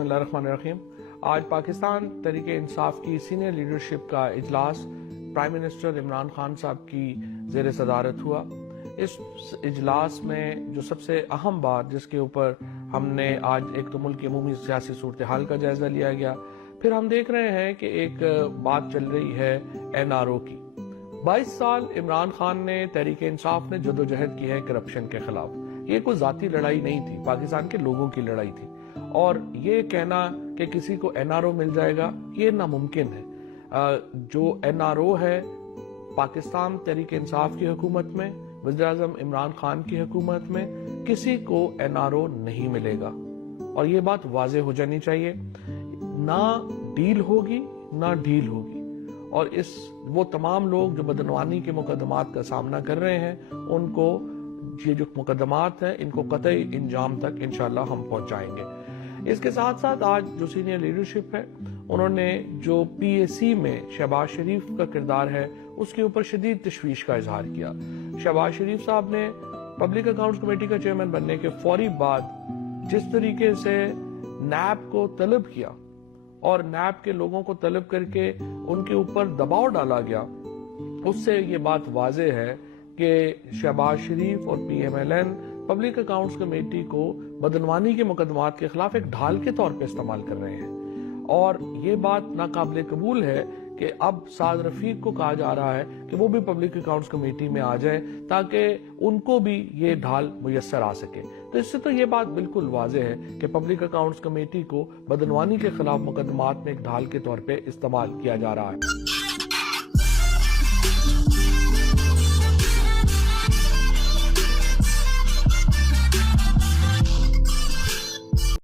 بسم اللہ الرحمن الرحیم۔ آج پاکستان تحریک انصاف کی سینئر لیڈرشپ کا اجلاس پرائم منسٹر عمران خان صاحب کی زیر صدارت ہوا۔ اس اجلاس میں جو سب سے اہم بات جس کے اوپر ہم نے آج ایک تو ملک کی عمومی سیاسی صورتحال کا جائزہ لیا گیا، پھر ہم دیکھ رہے ہیں کہ ایک بات چل رہی ہے NRO کی۔ 22 سال عمران خان نے تحریک انصاف نے جدوجہد کی ہے کرپشن کے خلاف۔ یہ کوئی ذاتی لڑائی نہیں تھی، پاکستان کے لوگوں کی لڑائی تھی، اور یہ کہنا کہ کسی کو NRO مل جائے گا یہ ناممکن ہے۔ جو NRO ہے پاکستان تحریک انصاف کی حکومت میں، وزیر اعظم عمران خان کی حکومت میں کسی کو NRO نہیں ملے گا، اور یہ بات واضح ہو جانی چاہیے۔ نہ ڈیل ہوگی نہ ڈیل ہوگی، اور وہ تمام لوگ جو بدعنوانی کے مقدمات کا سامنا کر رہے ہیں ان کو یہ جو مقدمات ہیں ان کو قطعی انجام تک انشاءاللہ ہم پہنچائیں گے۔ اس کے ساتھ ساتھ آج جو سینئر لیڈرشپ ہے انہوں نے جو PAC میں شہباز شریف کا کردار ہے اس کے اوپر شدید تشویش کا اظہار کیا۔ شہباز شریف صاحب نے پبلک اکاؤنٹس کمیٹی کا چیئرمین بننے کے فوری بعد جس طریقے سے نیب کو طلب کیا اور نیب کے لوگوں کو طلب کر کے ان کے اوپر دباؤ ڈالا گیا، اس سے یہ بات واضح ہے کہ شہباز شریف اور PMLN پبلک اکاؤنٹس کمیٹی کو بدعنوانی کے مقدمات کے خلاف ایک ڈھال کے طور پہ استعمال کر رہے ہیں، اور یہ بات ناقابل قبول ہے کہ اب سعد رفیق کو کہا جا رہا ہے کہ وہ بھی پبلک اکاؤنٹس کمیٹی میں آ جائے تاکہ ان کو بھی یہ ڈھال میسر آ سکے۔ تو اس سے تو یہ بات بالکل واضح ہے کہ پبلک اکاؤنٹس کمیٹی کو بدعنوانی کے خلاف مقدمات میں ایک ڈھال کے طور پہ استعمال کیا جا رہا ہے۔